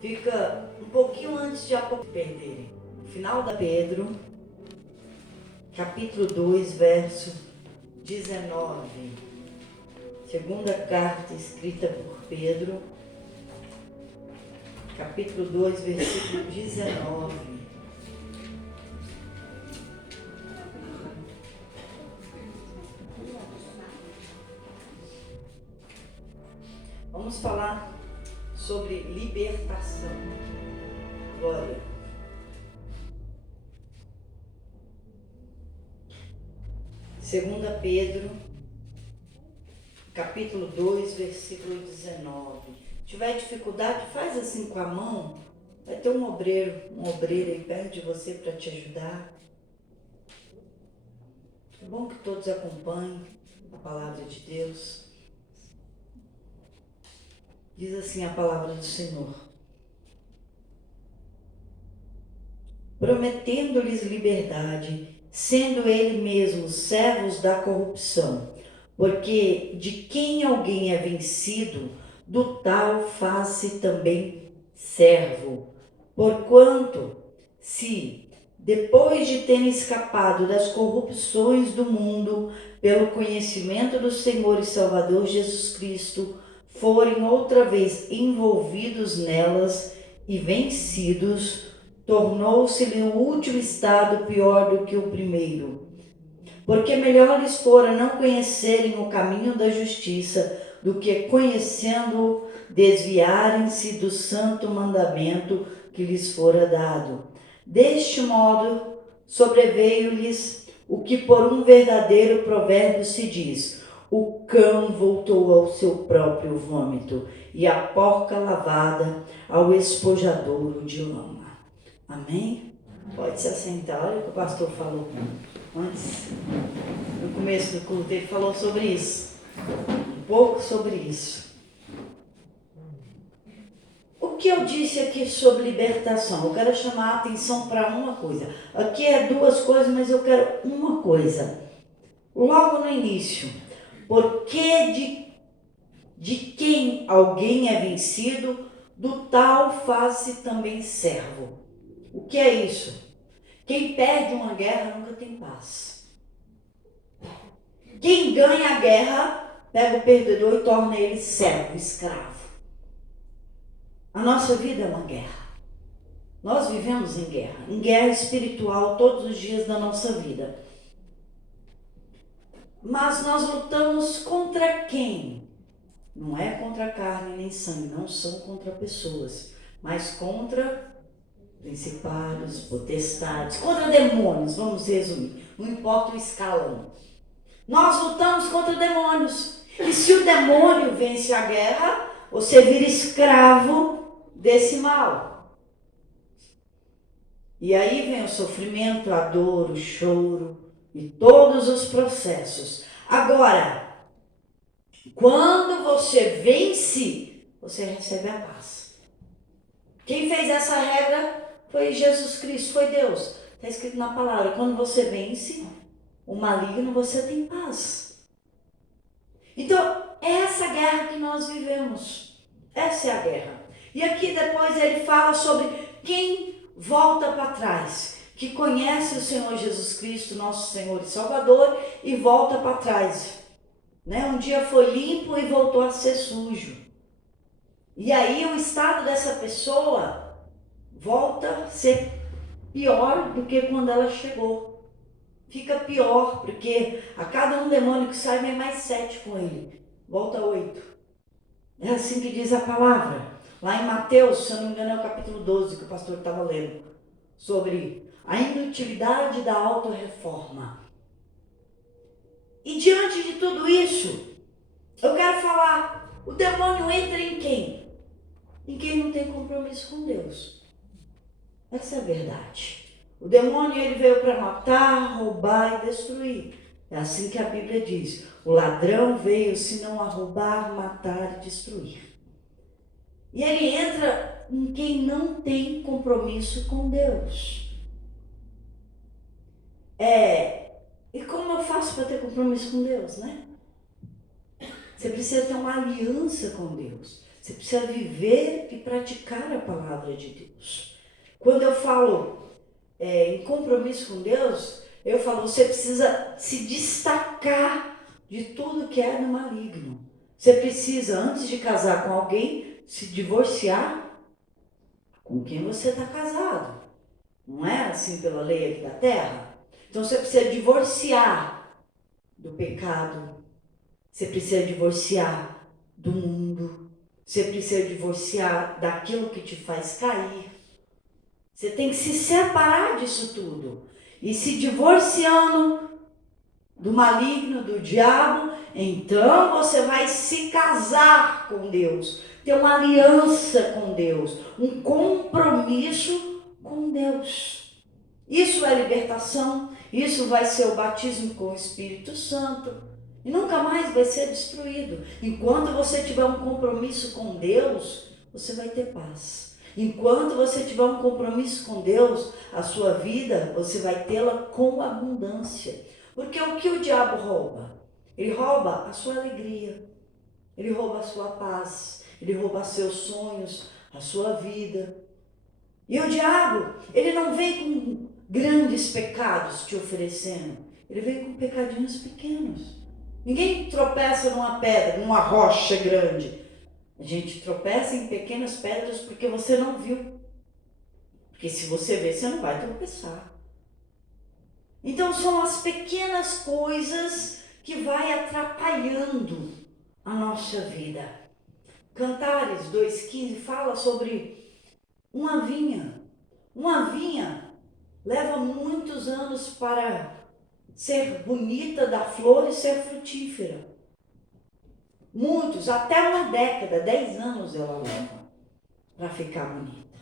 Fica um pouquinho antes de perderem. Final da Pedro, capítulo 2, verso 19. Segunda carta escrita por Pedro, capítulo 2, versículo 19. Vamos falar sobre libertação. Glória. Segunda Pedro, capítulo 2, versículo 19. Se tiver dificuldade, faz assim com a mão. Vai ter um obreiro aí perto de você para te ajudar. É bom que todos acompanhem a palavra de Deus. Diz assim a palavra do Senhor: prometendo-lhes liberdade, sendo ele mesmo servos da corrupção, porque de quem alguém é vencido, do tal faz-se também servo. Porquanto, se, depois de terem escapado das corrupções do mundo, pelo conhecimento do Senhor e Salvador Jesus Cristo, forem outra vez envolvidos nelas e vencidos, tornou-se-lhe o último estado pior do que o primeiro. Porque melhor lhes fora não conhecerem o caminho da justiça, do que, conhecendo, desviarem-se do santo mandamento que lhes fora dado. Deste modo, sobreveio-lhes o que por um verdadeiro provérbio se diz: o cão voltou ao seu próprio vômito, e a porca lavada ao espojadouro de lama. Amém? Pode se assentar. Olha o que o pastor falou antes, no começo do culto, ele falou sobre isso, um pouco sobre isso. O que eu disse aqui sobre libertação? Eu quero chamar a atenção para uma coisa. Aqui é duas coisas, mas eu quero uma coisa. Logo no início, porque de quem alguém é vencido, do tal faz-se também servo. O que é isso? Quem perde uma guerra nunca tem paz. Quem ganha a guerra, pega o perdedor e torna ele servo, escravo. A nossa vida é uma guerra. Nós vivemos em guerra espiritual todos os dias da nossa vida. Mas nós lutamos contra quem? Não é contra carne nem sangue, não são contra pessoas, mas contra principados, potestades, contra demônios, vamos resumir. Não importa o escalão. Nós lutamos contra demônios. E se o demônio vence a guerra, você vira escravo desse mal. E aí vem o sofrimento, a dor, o choro e todos os processos. Agora, quando você vence, você recebe a paz. Quem fez essa regra foi Jesus Cristo, foi Deus. Está escrito na palavra, quando você vence o maligno, você tem paz. Então, é essa guerra que nós vivemos. Essa é a guerra. E aqui depois ele fala sobre quem volta para trás, que conhece o Senhor Jesus Cristo, nosso Senhor e Salvador, e volta para trás. Né? Um dia foi limpo e voltou a ser sujo. E aí o estado dessa pessoa volta a ser pior do que quando ela chegou. Fica pior, porque a cada um demônio que sai, vem mais 7 com ele. Volta 8. É assim que diz a palavra. Lá em Mateus, se eu não me engano, é o capítulo 12 que o pastor estava lendo. Sobre a inutilidade da autorreforma. E diante de tudo isso, eu quero falar, o demônio entra em quem? Em quem não tem compromisso com Deus. Essa é a verdade. O demônio, ele veio para matar, roubar e destruir. É assim que a Bíblia diz. O ladrão veio senão a roubar, matar e destruir. E ele entra em quem não tem compromisso com Deus. E como eu faço para ter compromisso com Deus, né? Você precisa ter uma aliança com Deus. Você precisa viver e praticar a palavra de Deus. Quando eu falo em compromisso com Deus, eu falo, você precisa se destacar de tudo que é do maligno. Você precisa, antes de casar com alguém, se divorciar com quem você está casado. Não é assim pela lei aqui da terra? Então você precisa divorciar do pecado. Você precisa divorciar do mundo. Você precisa divorciar daquilo que te faz cair. Você tem que se separar disso tudo. E se divorciando do maligno, do diabo, então você vai se casar com Deus. Ter uma aliança com Deus. Um compromisso com Deus. Isso é libertação. Isso vai ser o batismo com o Espírito Santo. E nunca mais vai ser destruído. Enquanto você tiver um compromisso com Deus, você vai ter paz. Enquanto você tiver um compromisso com Deus, a sua vida, você vai tê-la com abundância. Porque o que o diabo rouba? Ele rouba a sua alegria. Ele rouba a sua paz. Ele rouba seus sonhos, a sua vida. E o diabo, ele não vem com grandes pecados te oferecendo. Ele vem com pecadinhos pequenos. Ninguém tropeça numa pedra, numa rocha grande. A gente tropeça em pequenas pedras porque você não viu. Porque se você ver, você não vai tropeçar. Então são as pequenas coisas que vai atrapalhando a nossa vida. Cantares 2,15 fala sobre uma vinha. Uma vinha leva muitos anos para ser bonita, dar flor e ser frutífera. Muitos, até uma década, 10 anos ela leva para ficar bonita.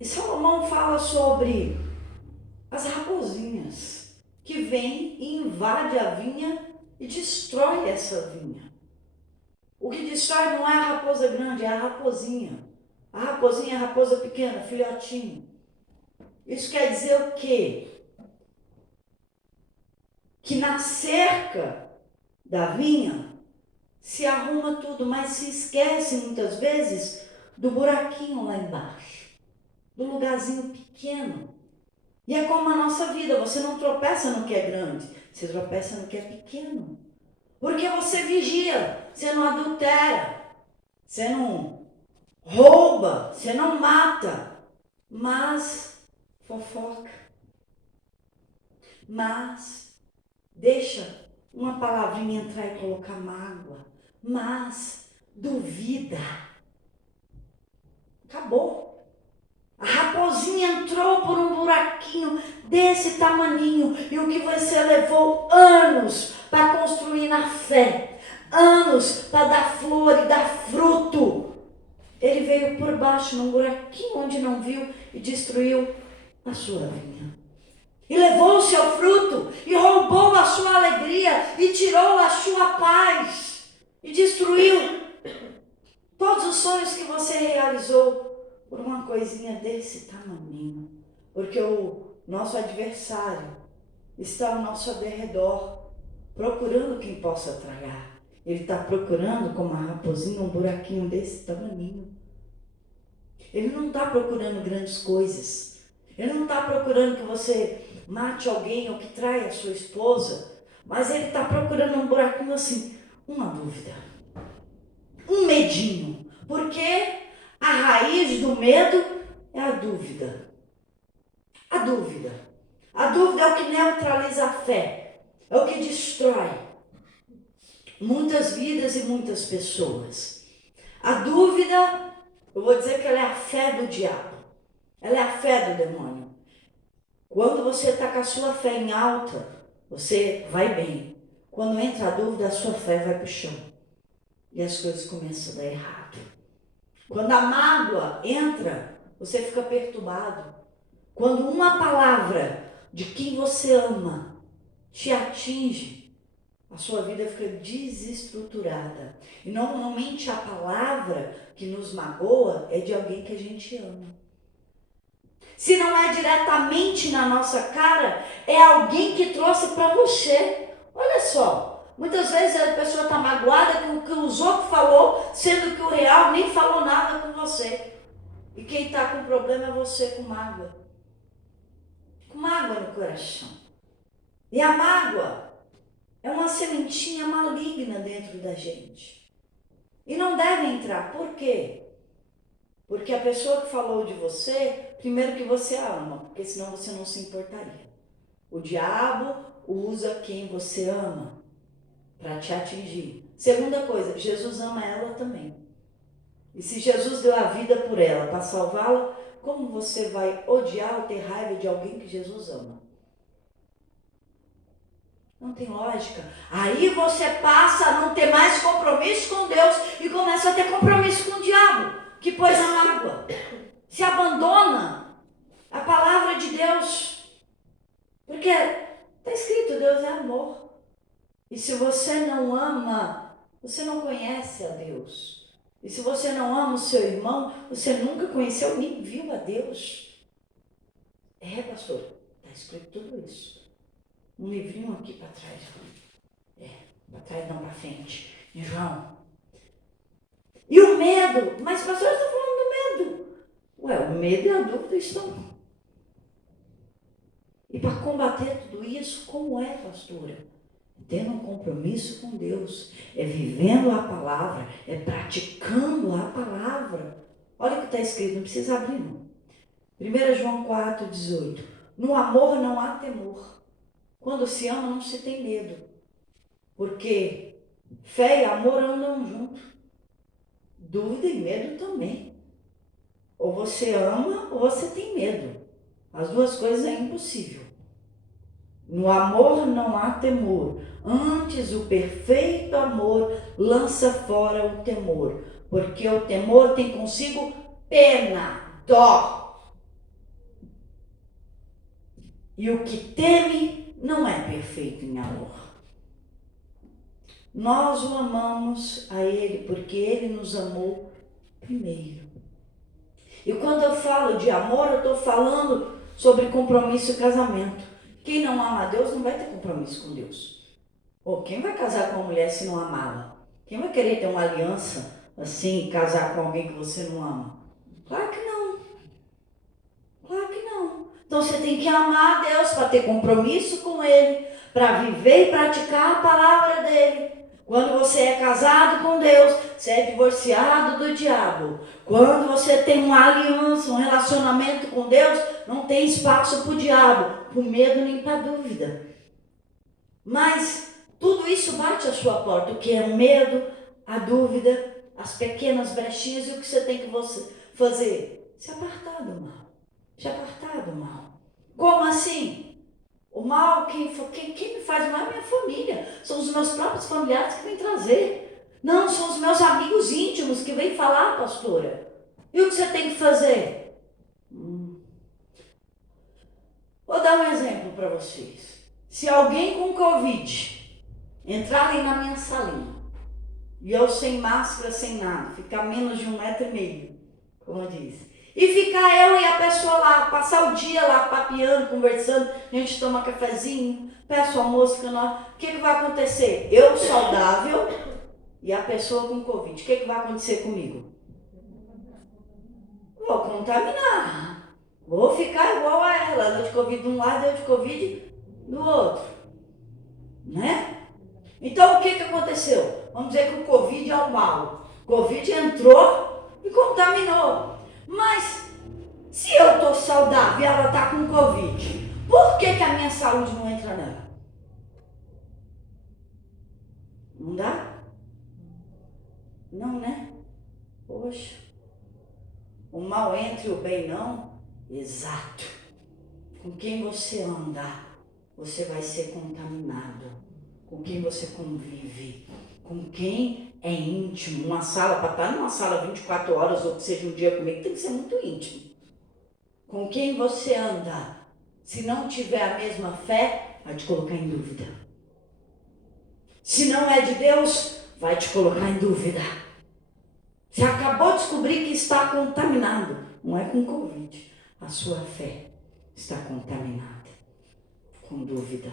E Salomão fala sobre as raposinhas que vêm e invadem a vinha e destrói essa vinha. O que destrói não é a raposa grande, é a raposinha. A raposinha é a raposa pequena, filhotinho. Isso quer dizer o quê? Que na cerca da vinha se arruma tudo, mas se esquece muitas vezes do buraquinho lá embaixo, do lugarzinho pequeno. E é como a nossa vida, você não tropeça no que é grande, você tropeça no que é pequeno. Porque você vigia, você não adultera, você não rouba, você não mata, mas fofoca. Mas deixa uma palavrinha entrar e colocar mágoa, mas duvida. Acabou. A raposinha entrou por um buraquinho desse tamaninho e o que você levou anos para construir na fé, anos para dar flor e dar fruto. Ele veio por baixo num buraquinho onde não viu e destruiu a sua vinha. E levou o seu fruto e roubou a sua alegria e tirou a sua paz e destruiu todos os sonhos que você realizou por uma coisinha desse tamanho. Porque o nosso adversário está ao nosso derredor, procurando quem possa tragar. Ele está procurando, como a raposinha, um buraquinho desse tamanho. Ele não está procurando grandes coisas. Ele não está procurando que você mate alguém ou que traia a sua esposa. Mas ele está procurando um buraquinho assim, uma dúvida, um medinho. Porque a raiz do medo é a dúvida. A dúvida. A dúvida é o que neutraliza a fé. É o que destrói muitas vidas e muitas pessoas. A dúvida, eu vou dizer que ela é a fé do diabo. Ela é a fé do demônio. Quando você está com a sua fé em alta, você vai bem. Quando entra a dúvida, a sua fé vai para o chão. E as coisas começam a dar errado. Quando a mágoa entra, você fica perturbado. Quando uma palavra de quem você ama te atinge, a sua vida fica desestruturada. E normalmente a palavra que nos magoa é de alguém que a gente ama. Se não é diretamente na nossa cara, é alguém que trouxe para você. Olha só, Muitas vezes a pessoa está magoada com o que os outros falou, sendo que o real nem falou nada com você. E quem está com problema é você com mágoa. Com mágoa no coração. E a mágoa é uma sementinha maligna dentro da gente. E não deve entrar. Por quê? Porque a pessoa que falou de você, primeiro que você a ama, porque senão você não se importaria. O diabo usa quem você ama para te atingir. Segunda coisa, Jesus ama ela também. E se Jesus deu a vida por ela para salvá-la, como você vai odiar ou ter raiva de alguém que Jesus ama? Não tem lógica. Aí você passa a não ter mais compromisso com Deus e começa a ter compromisso com o diabo, que pôs a mágoa. Se abandona a palavra de Deus. Porque está escrito, Deus é amor. E se você não ama, você não conhece a Deus. E se você não ama o seu irmão, você nunca conheceu nem viu a Deus. É, pastor, está escrito tudo isso. Um livrinho aqui para trás. Para trás não, para frente. Em João. E o medo? Mas pastor, está falando do medo. Ué, o medo e a dúvida estão. E para combater tudo isso, como é, pastora? Tendo um compromisso com Deus, é vivendo a palavra, é praticando a palavra. Olha o que está escrito, não precisa abrir não. 1 João 4,18. No amor não há temor. Quando se ama não se tem medo. Porque fé e amor andam juntos. Dúvida e medo também. Ou você ama ou você tem medo. As duas coisas é impossível. No amor não há temor. Antes, o perfeito amor lança fora o temor, porque o temor tem consigo pena, dó. E o que teme não é perfeito em amor. Nós o amamos a Ele porque Ele nos amou primeiro. E quando eu falo de amor, eu estou falando sobre compromisso e casamento. Quem não ama a Deus não vai ter compromisso com Deus. Ou quem vai casar com uma mulher se não amá-la? Quem vai querer ter uma aliança assim, casar com alguém que você não ama? Claro que não. Claro que não. Então você tem que amar a Deus para ter compromisso com Ele, para viver e praticar a palavra dEle. Quando você é casado com Deus, você é divorciado do diabo. Quando você tem uma aliança, um relacionamento com Deus, não tem espaço para o diabo, por medo nem para dúvida. Mas tudo isso bate à sua porta, o que é o medo, a dúvida, as pequenas brechinhas, e o que você tem que fazer? Se apartar do mal. Se apartar do mal. Como assim? O mal, quem me faz mal é minha família. São os meus próprios familiares que vêm trazer. Não, são os meus amigos íntimos que vêm falar, pastora. E o que você tem que fazer? Vou dar um exemplo para vocês. Se alguém com Covid entrar ali na minha salinha, e eu sem máscara, sem nada, ficar menos de 1,5 metro, como eu disse, e ficar eu e a pessoa lá, passar o dia lá papeando, conversando, a gente toma cafezinho, peço almoço, o que vai acontecer? Eu saudável e a pessoa com Covid, o que vai acontecer comigo? Vou contaminar, vou ficar igual a ela, deu de Covid de um lado, deu de Covid do outro, né? Então o que aconteceu? Vamos dizer que o Covid é o mal. O Covid entrou e contaminou. Mas se eu estou saudável e ela está com Covid, por que a minha saúde não entra nela? Não dá? Não, né? Poxa. O mal entra e o bem não? Exato. Com quem você andar, você vai ser contaminado. Com quem você convive. Com quem é íntimo. Uma sala, para estar numa sala 24 horas ou que seja um dia comigo, tem que ser muito íntimo. Com quem você anda, se não tiver a mesma fé, vai te colocar em dúvida. Se não é de Deus, vai te colocar em dúvida. Você acabou de descobrir que está contaminado. Não é com Covid. A sua fé está contaminada. Com dúvida.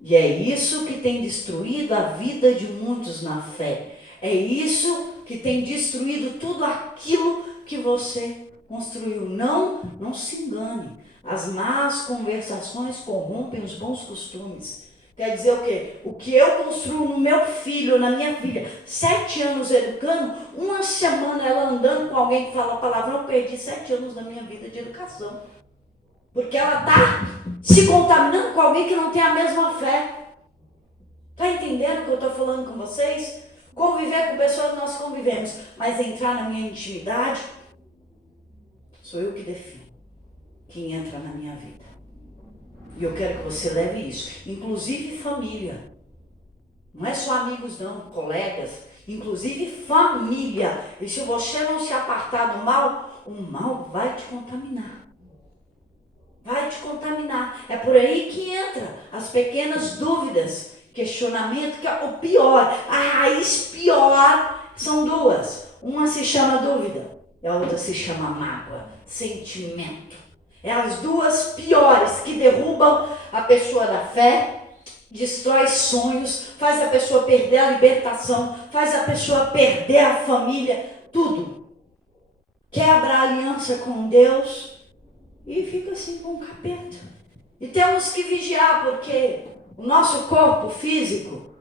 E é isso que tem destruído a vida de muitos na fé. É isso que tem destruído tudo aquilo que você construiu. Não se engane. As más conversações corrompem os bons costumes. Quer dizer o quê? O que eu construo no meu filho, na minha filha, 7 anos educando, uma semana ela andando com alguém que fala palavrão, eu perdi 7 anos da minha vida de educação. Porque ela está se contaminando com alguém que não tem a mesma fé. Está entendendo o que eu estou falando com vocês? Conviver com pessoas nós convivemos, mas entrar na minha intimidade, sou eu que defino quem entra na minha vida. E eu quero que você leve isso, inclusive família. Não é só amigos não, colegas, inclusive família. E se você não se apartar do mal, o mal vai te contaminar. Vai te contaminar. É por aí que entra as pequenas dúvidas, questionamento, que é o pior. A raiz pior são duas. Uma se chama dúvida e a outra se chama mágoa, sentimento. É as duas piores que derrubam a pessoa da fé, destrói sonhos, faz a pessoa perder a libertação, faz a pessoa perder a família, tudo. Quebra a aliança com Deus e fica assim com o capeta. E temos que vigiar, porque o nosso corpo físico,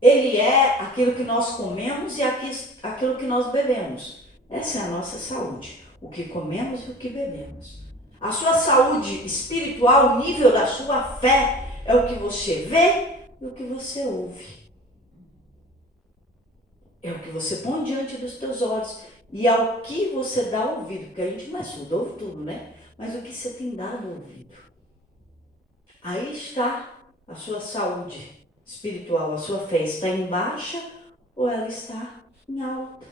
ele é aquilo que nós comemos e aquilo que nós bebemos. Essa é a nossa saúde, o que comemos e o que bebemos. A sua saúde espiritual, o nível da sua fé, é o que você vê e o que você ouve. É o que você põe diante dos teus olhos e é o que você dá ouvido, porque a gente não é surdo, ouve tudo, né? Mas o que você tem dado ouvido. Aí está a sua saúde espiritual, a sua fé está em baixa ou ela está em alta.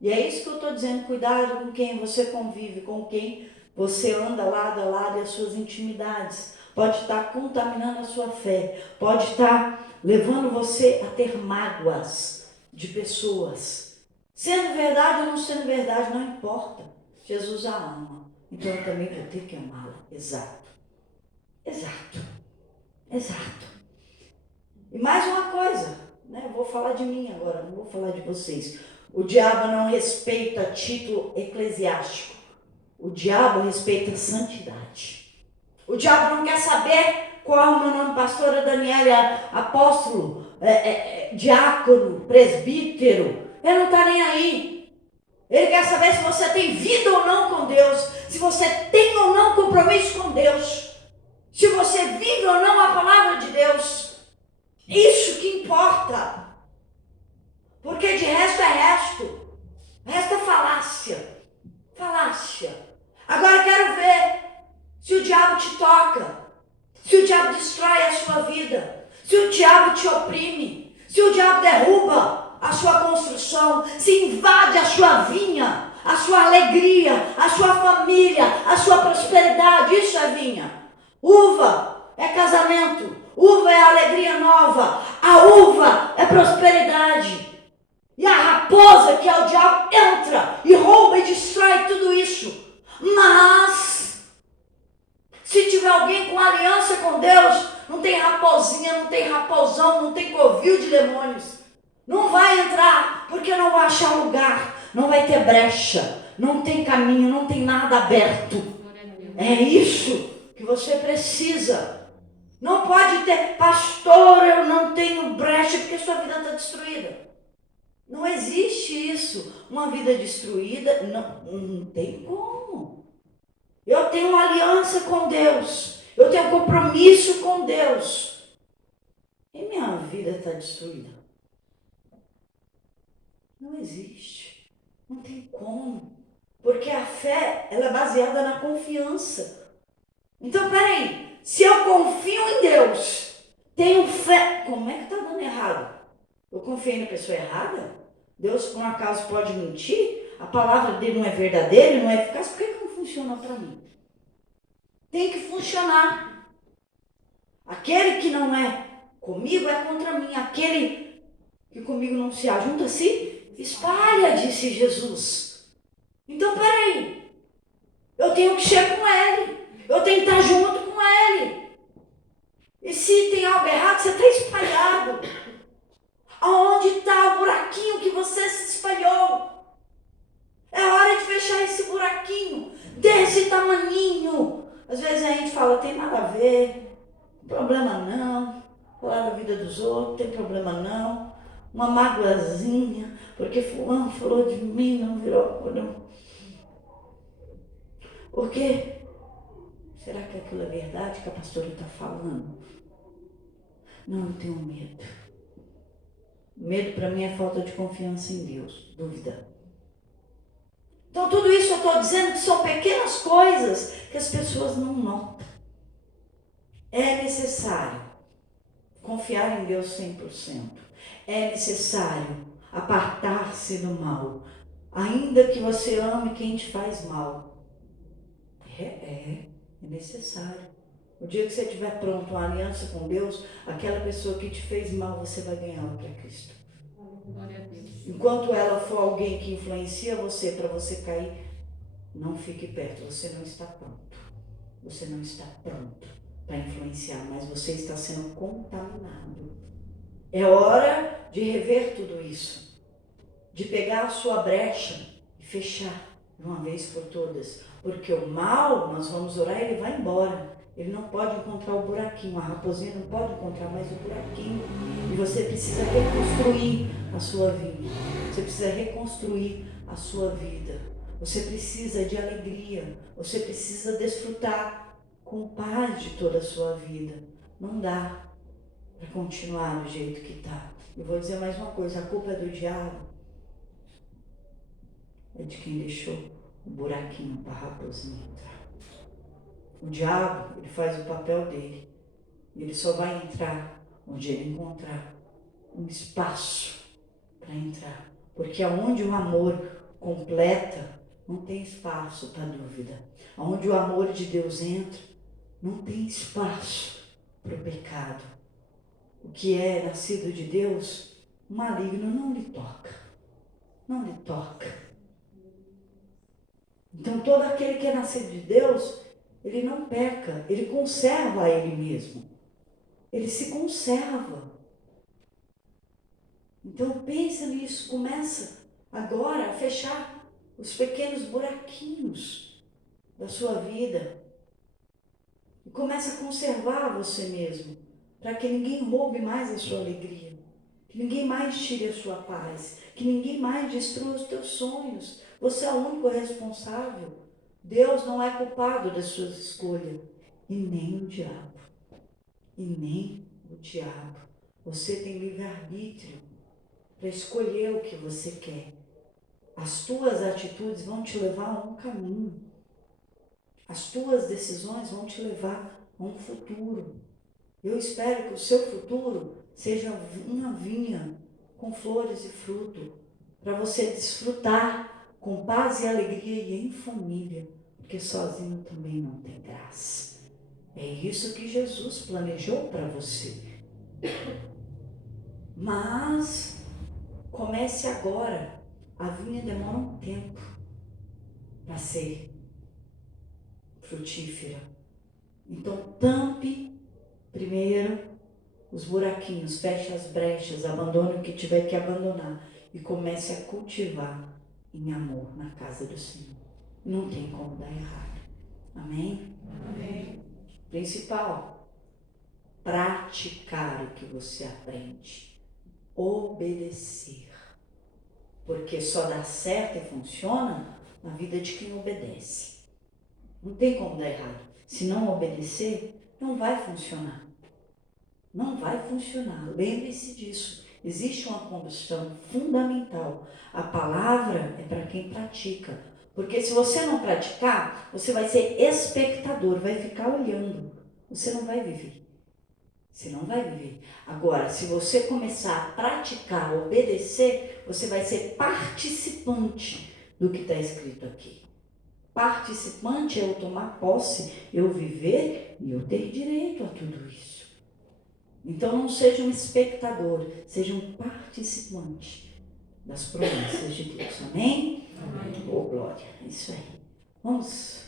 E é isso que eu estou dizendo, cuidado com quem você convive, com quem você anda lado a lado e as suas intimidades. Pode estar contaminando a sua fé, pode estar levando você a ter mágoas de pessoas. Sendo verdade ou não sendo verdade, não importa. Jesus a ama, então eu também vou ter que amá-la. Exato. E mais uma coisa, né? Eu vou falar de mim agora, não vou falar de vocês. O diabo não respeita título eclesiástico. O diabo respeita santidade. O diabo não quer saber qual é o meu nome, pastora Daniela, apóstolo, diácono, presbítero. Ele não está nem aí. Ele quer saber se você tem vida ou não com Deus, se você tem ou não compromisso com Deus, se você vive ou não a palavra de Deus. Isso que importa. Porque de resto é resto. Resto é falácia. Agora quero ver se o diabo te toca, se o diabo destrói a sua vida, se o diabo te oprime, se o diabo derruba a sua construção, se invade a sua vinha, a sua alegria, a sua família, a sua prosperidade. Isso é vinha. Uva é casamento, uva é alegria nova, a uva é prosperidade. E a raposa, que é o diabo, entra e rouba e destrói tudo isso. Mas, se tiver alguém com aliança com Deus, não tem raposinha, não tem raposão, não tem covil de demônios. Não vai entrar, porque não vai achar lugar, não vai ter brecha, não tem caminho, não tem nada aberto. É isso que você precisa. Não pode ter, pastor, eu não tenho brecha, porque sua vida está destruída. Não existe isso. Uma vida destruída, não tem como. Eu tenho uma aliança com Deus. Eu tenho um compromisso com Deus. E minha vida está destruída. Não existe. Não tem como. Porque a fé, ela é baseada na confiança. Então, peraí. Se eu confio em Deus, tenho fé. Como é que está dando errado? Eu confiei na pessoa errada? Deus, por um acaso, pode mentir? A palavra dele não é verdadeira, não é eficaz? Por que não funciona para mim? Tem que funcionar. Aquele que não é comigo é contra mim. Aquele que comigo não se ajunta, se espalha, disse Jesus. Então, peraí. Eu tenho que ser com ele. Eu tenho que estar junto com ele. E se tem algo errado, você está espalhado. Aonde está o buraquinho que você se espalhou? É hora de fechar esse buraquinho desse tamaninho. Às vezes a gente fala, tem nada a ver, problema não. Falar da vida dos outros, tem problema não. Uma magoazinha, porque fulano falou de mim, não virou. Não. Por quê? Será que aquilo é verdade que a pastora está falando? Não, eu tenho medo. Medo para mim é falta de confiança em Deus, dúvida. Então tudo isso eu estou dizendo que são pequenas coisas que as pessoas não notam. É necessário confiar em Deus 100%. É necessário apartar-se do mal. Ainda que você ame quem te faz mal. É necessário. O dia que você estiver pronto, uma aliança com Deus, aquela pessoa que te fez mal, você vai ganhá-la para Cristo. Glória a Deus. Enquanto ela for alguém que influencia você para você cair, não fique perto, você não está pronto. Você não está pronto para influenciar, mas você está sendo contaminado. É hora de rever tudo isso, de pegar a sua brecha e fechar de uma vez por todas, porque o mal, nós vamos orar, ele vai embora. Ele não pode encontrar o buraquinho, a raposinha não pode encontrar mais o buraquinho. E você precisa reconstruir a sua vida. Você precisa reconstruir a sua vida. Você precisa de alegria. Você precisa desfrutar com paz de toda a sua vida. Não dá para continuar do jeito que está. Eu vou dizer mais uma coisa, a culpa é do diabo. É de quem deixou o buraquinho para a raposinha entrar. O diabo, ele faz o papel dele. Ele só vai entrar onde ele encontrar um espaço para entrar. Porque aonde o amor completa, não tem espaço para dúvida. Aonde o amor de Deus entra, não tem espaço para o pecado. O que é nascido de Deus, o maligno não lhe toca. Não lhe toca. Então todo aquele que é nascido de Deus, ele não peca, ele conserva a ele mesmo. Ele se conserva. Então pensa nisso, começa agora a fechar os pequenos buraquinhos da sua vida. E começa a conservar você mesmo, para que ninguém roube mais a sua alegria, que ninguém mais tire a sua paz, que ninguém mais destrua os teus sonhos. Você é o único responsável. Deus não é culpado das suas escolhas, e nem o diabo. E nem o diabo. Você tem livre-arbítrio para escolher o que você quer. As tuas atitudes vão te levar a um caminho. As tuas decisões vão te levar a um futuro. Eu espero que o seu futuro seja uma vinha com flores e fruto, para você desfrutar com paz e alegria e em família, porque sozinho também não tem graça. É isso que Jesus planejou para você. Mas comece agora. A vinha demora um tempo para ser frutífera. Então tampe primeiro os buraquinhos, feche as brechas, abandone o que tiver que abandonar e comece a cultivar em amor na casa do Senhor. Não tem como dar errado. Amém? Amém. Principal, praticar o que você aprende. Obedecer. Porque só dá certo e funciona na vida de quem obedece. Não tem como dar errado. Se não obedecer, não vai funcionar. Não vai funcionar. Lembre-se disso. Existe uma condição fundamental. A palavra é para quem pratica. Porque se você não praticar, você vai ser espectador, vai ficar olhando. Você não vai viver. Você não vai viver. Agora, se você começar a praticar, obedecer, você vai ser participante do que está escrito aqui. Participante é eu tomar posse, eu viver e eu ter direito a tudo isso. Então não seja um espectador, seja um participante das promessas de Deus. Amém? Amém. Oh, glória. É isso aí. Vamos